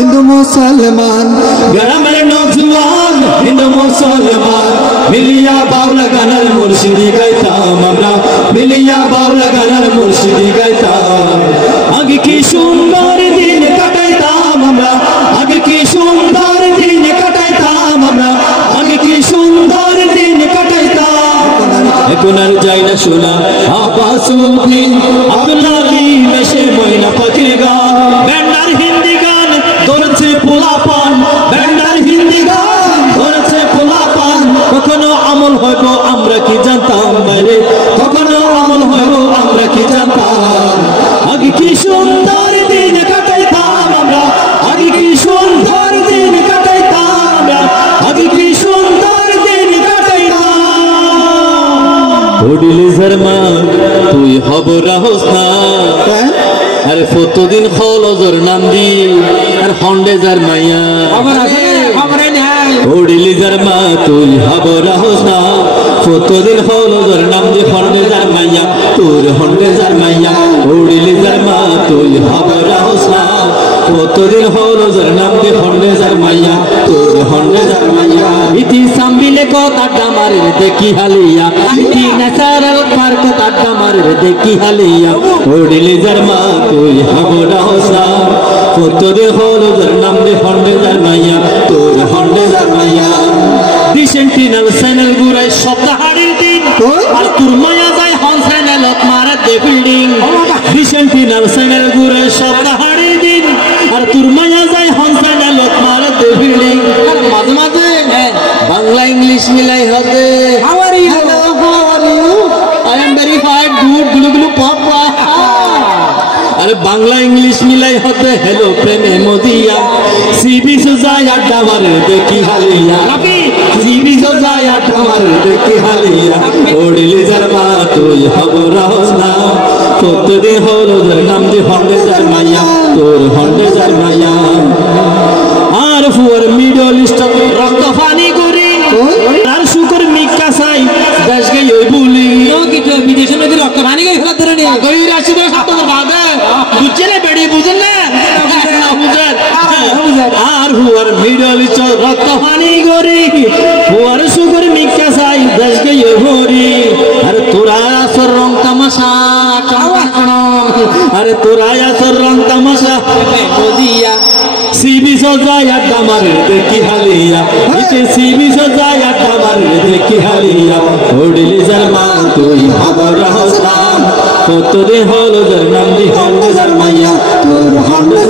हिंदू मुसलमान গ্রামের নওজোয়ান হিন্দু মুসলমান মিলিয়া বাউলা গানের মুর্শিদি গাইতাম আমরা মিলিয়া বাউলা গানের মুর্শিদি গাইতাম আগে কি সুন্দর দিন কাটাইতাম আমরা আগে কি সুন্দর দিন কাটাইতাম আমরা আগে কি সুন্দর দিন কাটাইতাম এখন আর যাই না শোনা আবাসুদ্দিন আব্দুল্লাহি মেশে ময়না পাখির গান ব্যান্ডার হিন্দি গান ধরছে পোলাপান ব্যান্ডার হিন্দি গান ধরছে পোলাপান কখনো আমল হইব আমরা কি জানতাম বাইরে কখনো আমল হইব আমরা কি জানতাম আগে কি সুন্দর দিন কাটাইতাম আমরা আগে কি সুন্দর দিন কাটাইতাম আমরা আগে কি সুন্দর দিন কাটাইতাম ওডিলে জারমান তুই খবর রাখস না আরে কতদিন খলজর নাম দি আর হন্ডে যার মাইয়া ওডিলি যার মা তুই খবর রাখস না কতদিন খলজর নাম দি হন্ডে যার মাইয়া তোর হন্ডে যার মাইয়া ওডিলি যার মা তুই খবর রাখস না কতদিন খলজর নাম দি হন্ডে যার মাইয়া তোর হন্ডে যার মাইয়া ইতি সাম্বিলে কথা ডামারে দেখি হালিয়া ইতি ন্যাচারাল পার্ক কথা মারে দেখি হালিয়া ওডিলি যার মা তুই খবর রাখস না কতদিন খলজর নাম দি হন্ডে যার মাইয়া তোর হন্ডে যার মাইয়া ডিসেন্টিনাল চ্যানেল গুরাই সপ্তাহারির দিন আর তোর মায়া যায় হন চ্যানেলত মারা দে বিল্ডিং ডিসেন্টিনাল চ্যানেল গুরাই সপ্তাহারির দিন আর তোর মায়া যায় হন চ্যানেলত মারা দে বিল্ডিং আর মাঝে মাঝে বাংলা ইংলিশ মিলাই হবে how are you I am very fine good গুলু গুলু পপ अरे बांग्ला इंग्लिश मिलाई होते हेलो प्रेमे मोदिया सीबी से जाए अड्डा मारे देखी हालिया सीबी से जाए अड्डा मारे देखी हालिया ओडिली जरमा तुई खबर राखस ना कत दिन हलो जर नाम दे हंडे जार माया तोर हंडे जार माया আর ফুয়ার মিডল ইস্ট রক্ত পানি করি আর শুকর মিকা সাই দেশ গে ওই বুলি নো কি তো বিদেশে নদী রক্ত পানি কই ফেলা ধরে নি কই রাশি তো সব তো ভাবে বুঝলে বেড়ি বুঝেন না বুঝেন আর ফুয়ার মিডল ইস্ট রক্ত পানি করি ফুয়ার শুকর মিকা সাই দেশ গে ওই ভরি আর তোরা আসর রং তামাশা আরে তোরা আসর রং তামাশা নদিয়া सीबी सजाया तमारे देखी हालिया इसे सीबी सजाया तमारे देखी हालिया ओडिली जरमा तुई खबर राखस ना कत दिन हलो जर नाम दी हंडे जर माइया तोर हंडे